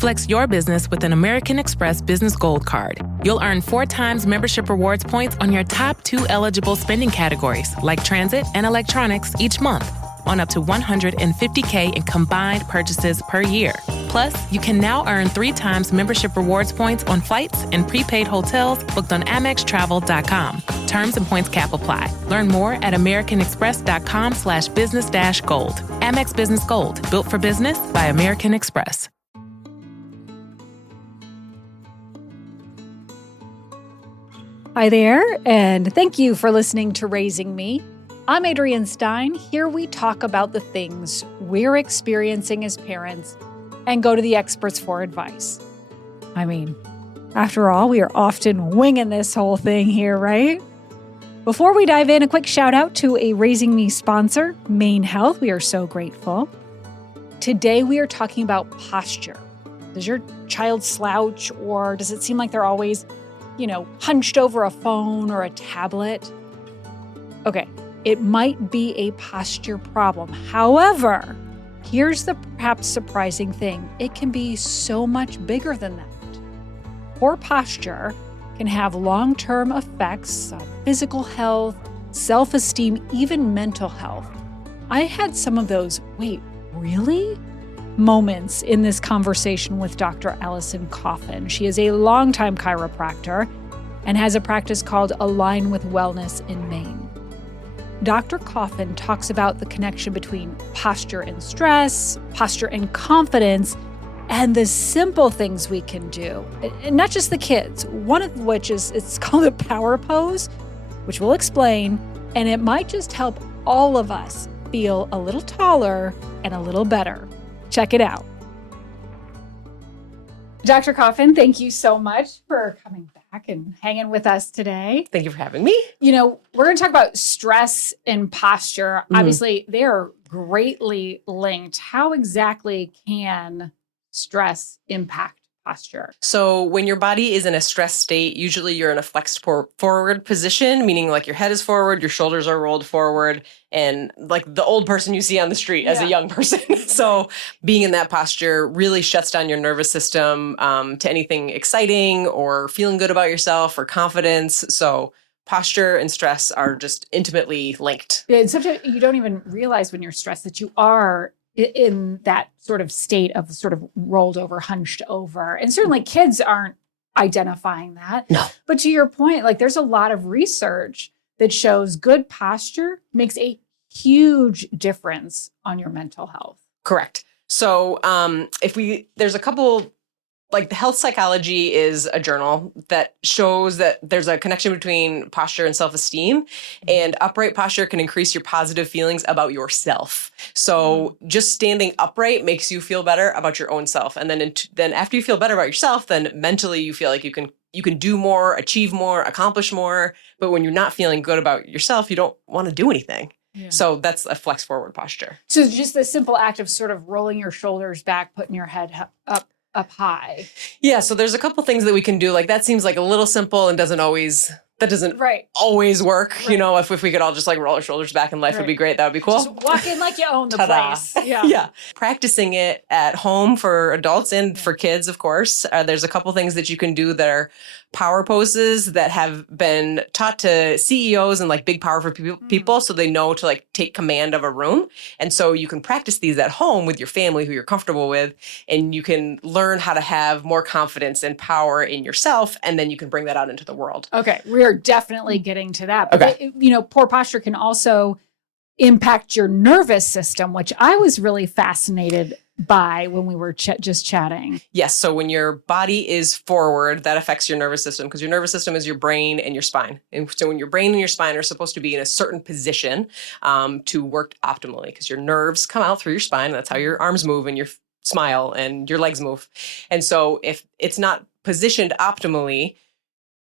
Flex your business with an American Express Business Gold Card. You'll earn 4 times membership rewards points on your top 2 eligible spending categories, like transit and electronics, each month, on up to $150K in combined purchases per year. Plus, you can now earn 3 times membership rewards points on flights and prepaid hotels booked on AmexTravel.com. Terms and points cap apply. Learn more at americanexpress.com/business-gold. Amex Business Gold, built for business by American Express. Hi there, and thank you for listening to Raising Me. I'm Adrienne Stein. Here we talk about the things we're experiencing as parents and go to the experts for advice. I mean, after all, we are often winging this whole thing here, right? Before we dive in, a quick shout out to a Raising Me sponsor, Maine Health. We are so grateful. Today we are talking about posture. Does your child slouch, or does it seem like they're always, hunched over a phone or a tablet? Okay, it might be a posture problem. However, here's the perhaps surprising thing. It can be so much bigger than that. Poor posture can have long-term effects on physical health, self-esteem, even mental health. I had some of those, wait, really? Moments in this conversation with Dr. Allyson Coffin. She is a longtime chiropractor and has a practice called Align with Wellness in Maine. Dr. Coffin talks about the connection between posture and stress, posture and confidence, and the simple things we can do. And not just the kids, one of which it's called a power pose, which we'll explain, and it might just help all of us feel a little taller and a little better. Check it out. Dr. Coffin, thank you so much for coming back and hanging with us today. Thank you for having me. We're going to talk about stress and posture. Obviously, they are greatly linked. How exactly can stress impact posture? So when your body is in a stress state, usually you're in a flexed forward position, meaning like your head is forward, your shoulders are rolled forward, and like the old person you see on the street as a young person. So being in that posture really shuts down your nervous system to anything exciting or feeling good about yourself or confidence. So posture and stress are just intimately linked. Yeah, and sometimes you don't even realize when you're stressed that you are in that sort of state of sort of rolled over, hunched over. And certainly kids aren't identifying that. No. But to your point, like there's a lot of research that shows good posture makes a huge difference on your mental health. Correct. So there's a couple, like the Health Psychology is a journal that shows that there's a connection between posture and self-esteem, and upright posture can increase your positive feelings about yourself. So just standing upright makes you feel better about your own self. And then after you feel better about yourself, then mentally you feel like you can do more, achieve more, accomplish more. But when you're not feeling good about yourself, you don't want to do anything. Yeah. So that's a flex forward posture. So just the simple act of sort of rolling your shoulders back, putting your head up high. Yeah. So there's a couple things that we can do. Like that seems like a little simple and doesn't always work. Right. If we could all just like roll our shoulders back and life would be great. That would be cool. Just walk in like you own the place. Yeah. Practicing it at home for adults and for kids, of course. There's a couple things that you can do that are power poses that have been taught to CEOs and like big powerful people so they know to like take command of a room. And so you can practice these at home with your family who you're comfortable with, and you can learn how to have more confidence and power in yourself, and then you can bring that out into the world. Okay, we're definitely getting to that. But poor posture can also impact your nervous system, which I was really fascinated by when we were just chatting. Yes. So when your body is forward, that affects your nervous system because your nervous system is your brain and your spine. And so when your brain and your spine are supposed to be in a certain position to work optimally, because your nerves come out through your spine. That's how your arms move and your smile and your legs move. And so if it's not positioned optimally,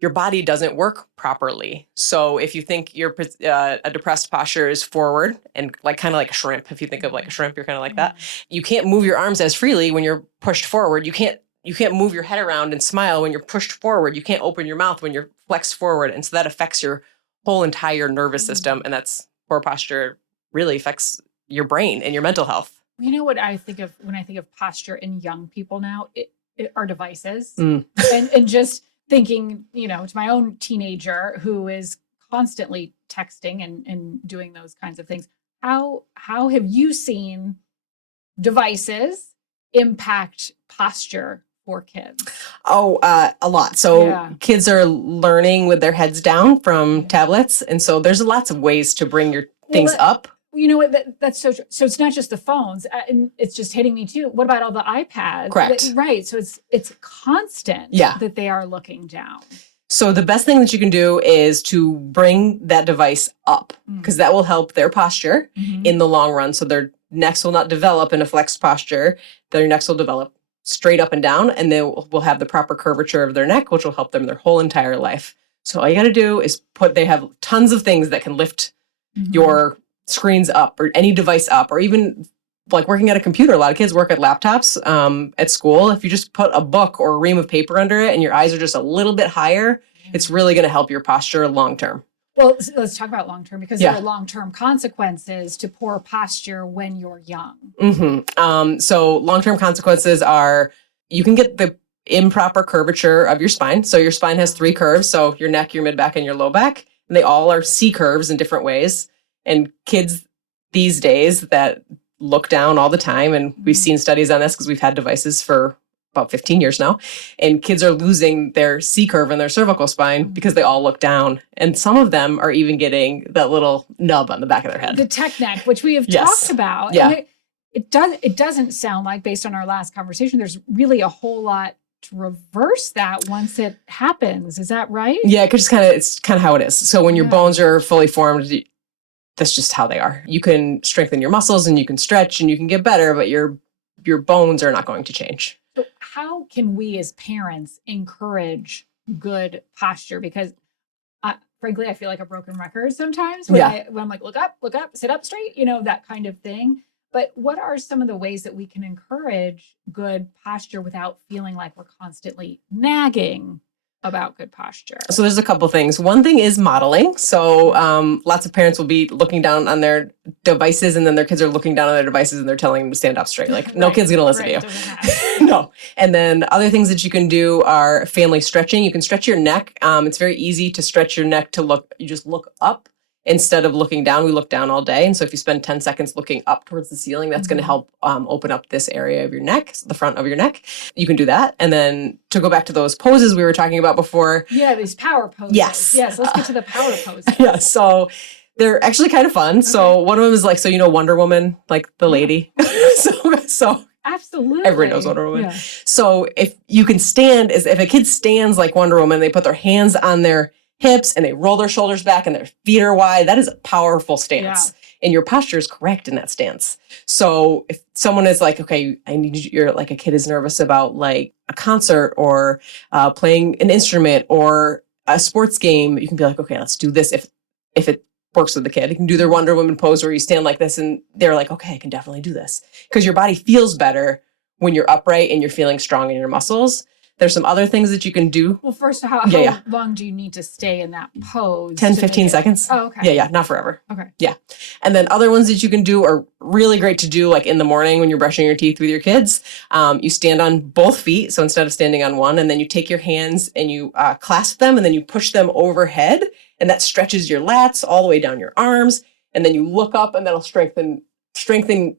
your body doesn't work properly. So if you think a depressed posture is forward and like kind of like a shrimp, if you think of like a shrimp, you're kind of like that. You can't move your arms as freely when you're pushed forward. You can't move your head around and smile when you're pushed forward. You can't open your mouth when you're flexed forward. And so that affects your whole entire nervous system. And that's poor posture really affects your brain and your mental health. You know what I think of when I think of posture in young people now? are devices. Mm. And just thinking, to my own teenager who is constantly texting and doing those kinds of things. How have you seen devices impact posture for kids? Oh, a lot. So kids are learning with their heads down from tablets. And so there's lots of ways to bring your things up. You know what? That's so true. So it's not just the phones, and it's just hitting me too. What about all the iPads? Correct. Right. So it's constant that they are looking down. So the best thing that you can do is to bring that device up, because that will help their posture in the long run. So their necks will not develop in a flexed posture. Their necks will develop straight up and down, and they will have the proper curvature of their neck, which will help them their whole entire life. So all you got to do is they have tons of things that can lift your screens up or any device up, or even like working at a computer. A lot of kids work at laptops at school. If you just put a book or a ream of paper under it and your eyes are just a little bit higher, it's really going to help your posture long term. Well, let's talk about long term, because there are long-term consequences to poor posture when you're young. So long-term consequences are you can get the improper curvature of your spine. So your spine has 3 curves. So your neck, your mid-back, and your low back. And they all are C curves in different ways. And kids these days that look down all the time, and we've seen studies on this because we've had devices for about 15 years now, and kids are losing their C curve in their cervical spine because they all look down. And some of them are even getting that little nub on the back of their head. The tech neck, which we have talked about. Yeah. And it doesn't sound like, based on our last conversation, there's really a whole lot to reverse that once it happens. Is that right? Yeah, because it's kind of how it is. So when your bones are fully formed, that's just how they are. You can strengthen your muscles and you can stretch and you can get better, but your bones are not going to change. So how can we as parents encourage good posture? Because frankly, I feel like a broken record sometimes when I'm like, look up, sit up straight, that kind of thing. But what are some of the ways that we can encourage good posture without feeling like we're constantly nagging about good posture? So there's a couple things. One thing is modeling. So lots of parents will be looking down on their devices, and then their kids are looking down on their devices and they're telling them to stand up straight. Like, no kid's going to listen to you. No. And then other things that you can do are family stretching. You can stretch your neck. It's very easy to stretch your neck you just look up instead of looking down. We look down all day. And so if you spend 10 seconds looking up towards the ceiling, that's going to help open up this area of your neck, the front of your neck. You can do that. And then to go back to those poses we were talking about before. Yeah, these power poses. Yes. Yes, let's get to the power poses. Yeah, so they're actually kind of fun. Okay. So one of them is like, Wonder Woman, like the lady. so absolutely. Everybody knows Wonder Woman. Yeah. So if you can stand, if a kid stands like Wonder Woman, they put their hands on their hips and they roll their shoulders back and their feet are wide. That is a powerful stance. Yeah. And your posture is correct in that stance. So if someone is like, okay, you're like a kid is nervous about like a concert or playing an instrument or a sports game, you can be like, okay, let's do this. If it works with the kid, you can do their Wonder Woman pose where you stand like this and they're like, okay, I can definitely do this. Because your body feels better when you're upright and you're feeling strong in your muscles. There's some other things that you can do. Well, first, how long do you need to stay in that pose? 10, 15 seconds. Oh, okay. Yeah, not forever. Okay. Yeah. And then other ones that you can do are really great to do like in the morning when you're brushing your teeth with your kids. You stand on both feet. So instead of standing on one, and then you take your hands and you clasp them and then you push them overhead. And that stretches your lats all the way down your arms. And then you look up and that'll strengthen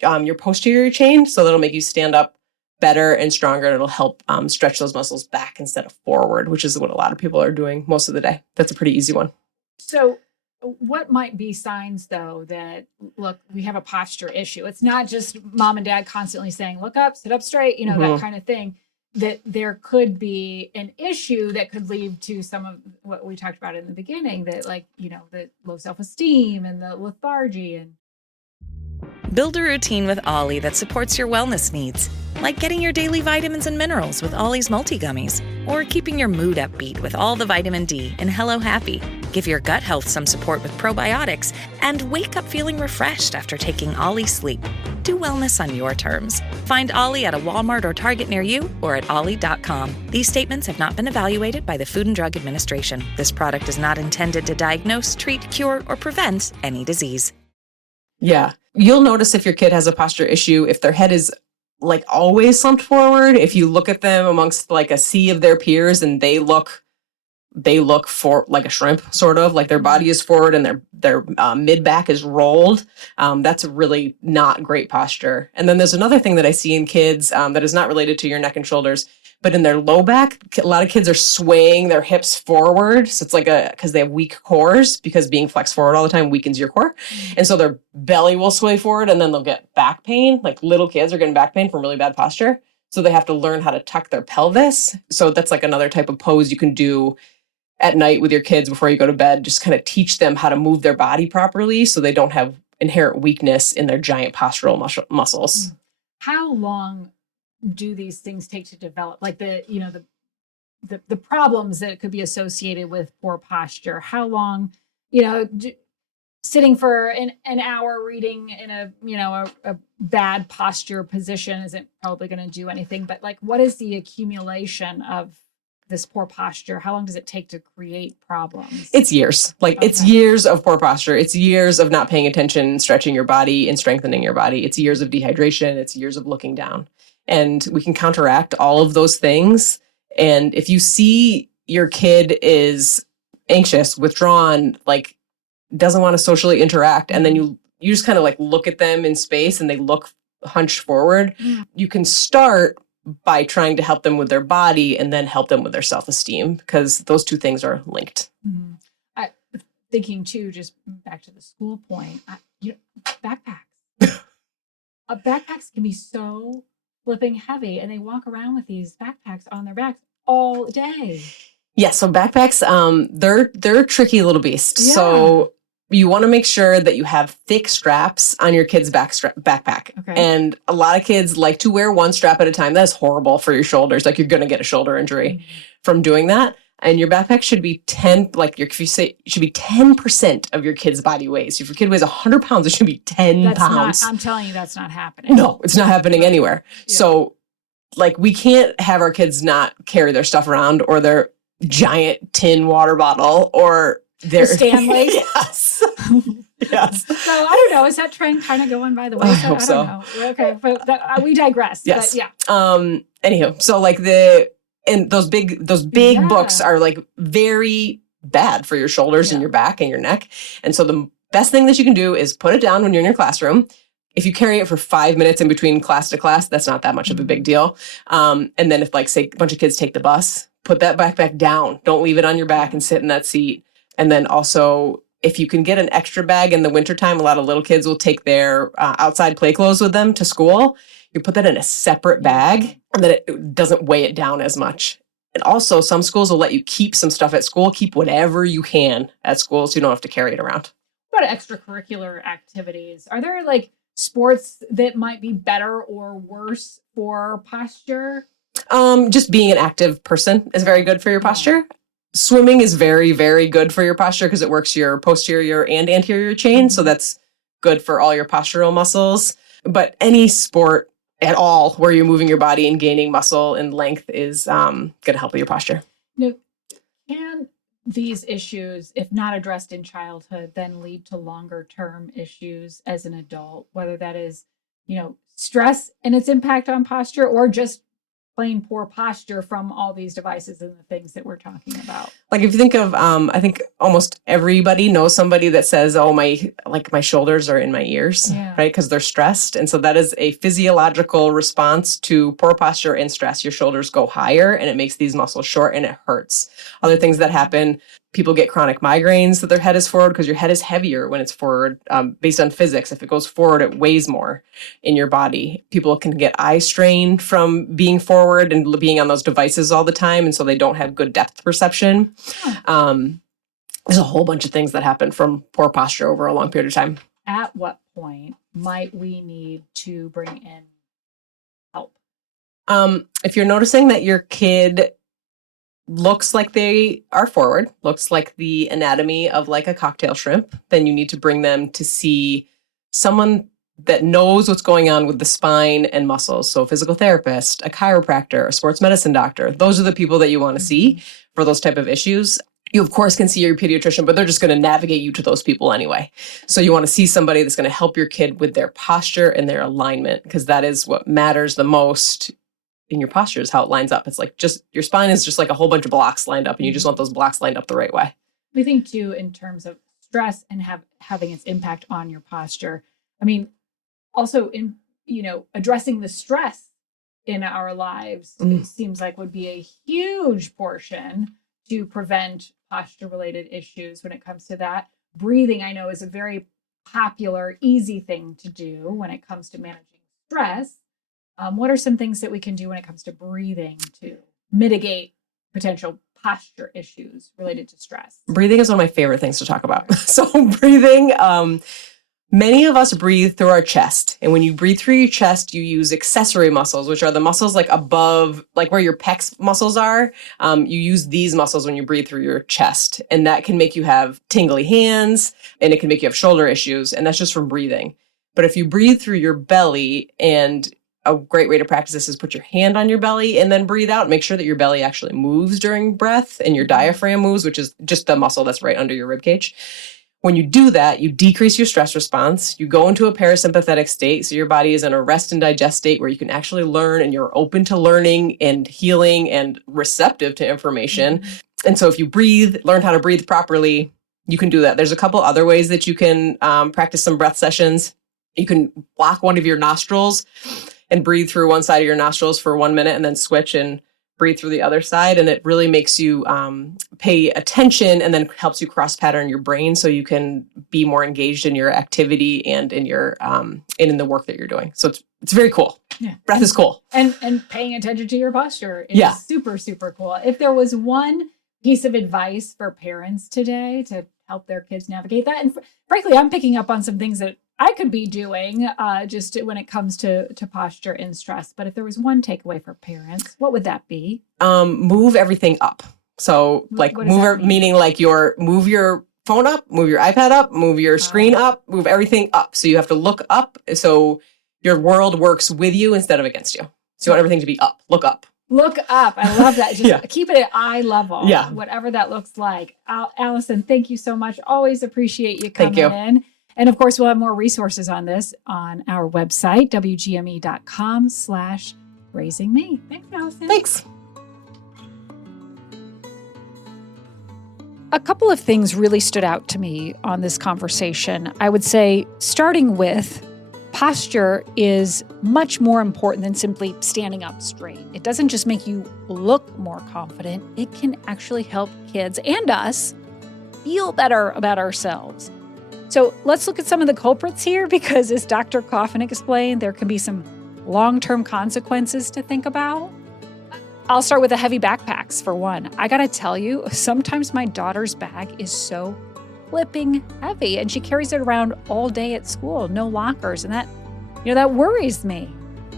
your posterior chain. So that'll make you stand up better and stronger, and it'll help stretch those muscles back instead of forward, which is what a lot of people are doing most of the day. That's a pretty easy one. So what might be signs, though, that, look, we have a posture issue? It's not just mom and dad constantly saying, look up, sit up straight, that kind of thing, that there could be an issue that could lead to some of what we talked about in the beginning, that like, the low self-esteem and the lethargy. And build a routine with Ollie that supports your wellness needs, like getting your daily vitamins and minerals with Ollie's multi-gummies, or keeping your mood upbeat with all the vitamin D in Hello Happy. Give your gut health some support with probiotics, and wake up feeling refreshed after taking Ollie Sleep. Do wellness on your terms. Find Ollie at a Walmart or Target near you, or at ollie.com. These statements have not been evaluated by the Food and Drug Administration. This product is not intended to diagnose, treat, cure, or prevent any disease. Yeah. You'll notice if your kid has a posture issue, if their head is like always slumped forward. If you look at them amongst like a sea of their peers and they look for like a shrimp, sort of like their body is forward and their mid back is rolled. That's really not great posture. And then there's another thing that I see in kids that is not related to your neck and shoulders, but in their low back, a lot of kids are swaying their hips forward. So it's like because they have weak cores, because being flexed forward all the time weakens your core. And so their belly will sway forward and then they'll get back pain. Like little kids are getting back pain from really bad posture. So they have to learn how to tuck their pelvis. So that's like another type of pose you can do at night with your kids before you go to bed. Just kind of teach them how to move their body properly so they don't have inherent weakness in their giant postural muscles. How long do these things take to develop? Like the problems that could be associated with poor posture. How long, sitting for an hour reading in a bad posture position isn't probably going to do anything. But like, what is the accumulation of this poor posture? How long does it take to create problems? It's years. It's years of poor posture. It's years of not paying attention, stretching your body and strengthening your body. It's years of dehydration. It's years of looking down. And we can counteract all of those things. And if you see your kid is anxious, withdrawn, like doesn't want to socially interact, and then you just kind of like look at them in space and they look hunched forward, you can start by trying to help them with their body and then help them with their self-esteem, because those two things are linked. Thinking too, just back to the school point, backpacks. Backpacks can be so flipping heavy, and they walk around with these backpacks on their backs all day. Yeah, so backpacks, they're a tricky little beast. Yeah. So you want to make sure that you have thick straps on your kid's backpack. Okay. And a lot of kids like to wear one strap at a time. That's horrible for your shoulders. Like you're going to get a shoulder injury from doing that. And your backpack should be 10% of your kid's body weight. So if your kid weighs 100 pounds, it should be 10 pounds. I'm telling you, that's not happening. No, it's not happening anywhere. Yeah. So like we can't have our kids not carry their stuff around, or their giant tin water bottle, or their Stanley. Yes. Yes. So I don't know. Is that trend kind of going by the way? I don't know. Okay, but we digress. Yes. But yeah. Anywho, so like those big books are like very bad for your shoulders and your back and your neck. And so the best thing that you can do is put it down when you're in your classroom. If you carry it for 5 minutes in between class to class, that's not that much of a big deal. And then if like say a bunch of kids take the bus, put that backpack down. Don't leave it on your back and sit in that seat. And then also, if you can get an extra bag in the wintertime, a lot of little kids will take their outside play clothes with them to school. You put that in a separate bag, and then it doesn't weigh it down as much. And also, some schools will let you keep some stuff at school. Keep whatever you can at school so you don't have to carry it around. What about extracurricular activities? Are there like sports that might be better or worse for posture? Just being an active person is very good for your posture. Swimming is very, very good for your posture because it works your posterior and anterior chain. So that's good for all your postural muscles. But any sport at all where you're moving your body and gaining muscle and length is going to help with your posture. Now, can these issues, if not addressed in childhood, then lead to longer term issues as an adult, whether that is, stress and its impact on posture, or just plain poor posture from all these devices and the things that we're talking about? Like if you think of, I think almost everybody knows somebody that says, oh, my shoulders are in my ears, right? Because they're stressed. And so that is a physiological response to poor posture and stress. Your shoulders go higher and it makes these muscles short and it hurts. Other things that happen, people get chronic migraines that their head is forward because your head is heavier when it's forward. Based on physics, if it goes forward, it weighs more in your body. People can get eye strain from being forward and being on those devices all the time. And so they don't have good depth perception. There's a whole bunch of things that happen from poor posture over a long period of time. At what point might we need to bring in help? If you're noticing that your kid looks like they are forward, looks like the anatomy of like a cocktail shrimp, then you need to bring them to see someone that knows what's going on with the spine and muscles. So a physical therapist, a chiropractor, a sports medicine doctor. Those are the people that you want to see for those type of issues. you of course can see your pediatrician, but they're just going to navigate you to those people anyway. So you want to see somebody that's going to help your kid with their posture and their alignment, because that is what matters the most in your posture, is how it lines up. It's like just your spine is just like a whole bunch of blocks lined up, and you just want those blocks lined up the right way. We think too, in terms of stress and having its impact on your posture. I mean, also in, addressing the stress in our lives, it seems like would be a huge portion to prevent posture-related issues when it comes to that. Breathing, I know, is a very popular, easy thing to do when it comes to managing stress. What are some things that we can do when it comes to breathing to mitigate potential posture issues related to stress? Breathing is one of my favorite things to talk about. So breathing, many of us breathe through our chest. And when you breathe through your chest, you use accessory muscles, which are the muscles like above, like where your pecs muscles are. You use these muscles when you breathe through your chest. And that can make you have tingly hands, and it can make you have shoulder issues. And that's just from breathing. But if you breathe through your belly, and a great way to practice this is put your hand on your belly and then breathe out. Make sure that your belly actually moves during breath and your diaphragm moves, which is just the muscle that's right under your rib cage. When you do that, you decrease your stress response. You go into a parasympathetic state. So your body is in a rest and digest state where you can actually learn, and you're open to learning and healing and receptive to information. And so if you learn how to breathe properly, you can do that. There's a couple other ways that you can practice some breath sessions. You can block one of your nostrils and breathe through one side of your nostrils for 1 minute, and then switch and breathe through the other side. And it really makes you pay attention, and then helps you cross pattern your brain so you can be more engaged in your activity and in your and in the work that you're doing. So it's very cool. Yeah. Breath is cool. And paying attention to your posture is super, super cool. If there was one piece of advice for parents today to help their kids navigate that, and frankly, I'm picking up on some things that I could be doing just when it comes to posture and stress. But if there was one takeaway for parents, what would that be? Move everything up. So like meaning like move your phone up, move your iPad up, move your screen up, move everything up. So you have to look up. So your world works with you instead of against you. So you want everything to be up. Look up. Look up. I love that. Just keep it at eye level. Yeah. Whatever that looks like. Allyson, thank you so much. Always appreciate you coming in. And of course, we'll have more resources on this on our website, wgme.com/raisingme. Thanks, Allyson. Thanks. A couple of things really stood out to me on this conversation. I would say, starting with, posture is much more important than simply standing up straight. It doesn't just make you look more confident. It can actually help kids and us feel better about ourselves. So let's look at some of the culprits here, because as Dr. Coffin explained, there can be some long-term consequences to think about. I'll start with the heavy backpacks for one. I gotta tell you, sometimes my daughter's bag is so flipping heavy, and she carries it around all day at school, no lockers, and that worries me.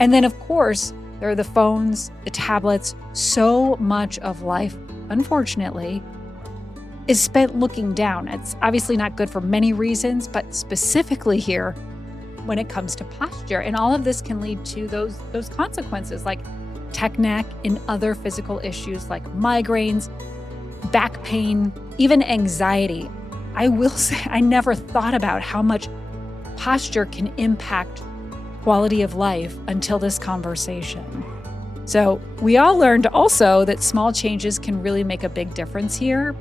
And then of course, there are the phones, the tablets. So much of life, unfortunately, is spent looking down. It's obviously not good for many reasons, but specifically here when it comes to posture. And all of this can lead to those consequences like tech neck and other physical issues like migraines, back pain, even anxiety. I will say I never thought about how much posture can impact quality of life until this conversation. So we all learned also that small changes can really make a big difference here.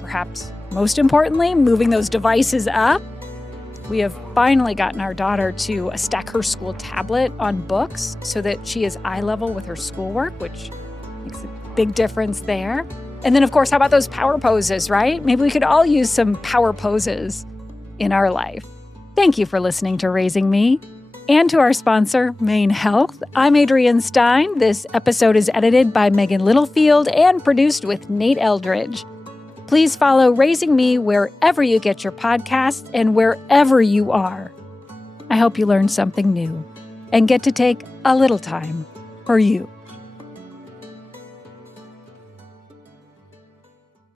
Perhaps most importantly, moving those devices up. We have finally gotten our daughter to stack her school tablet on books so that she is eye level with her schoolwork, which makes a big difference there. And then, of course, how about those power poses, right? Maybe we could all use some power poses in our life. Thank you for listening to Raising Me and to our sponsor, Maine Health. I'm Adrienne Stein. This episode is edited by Megan Littlefield and produced with Nate Eldridge. Please follow Raising Me wherever you get your podcasts and wherever you are. I hope you learned something new and get to take a little time for you.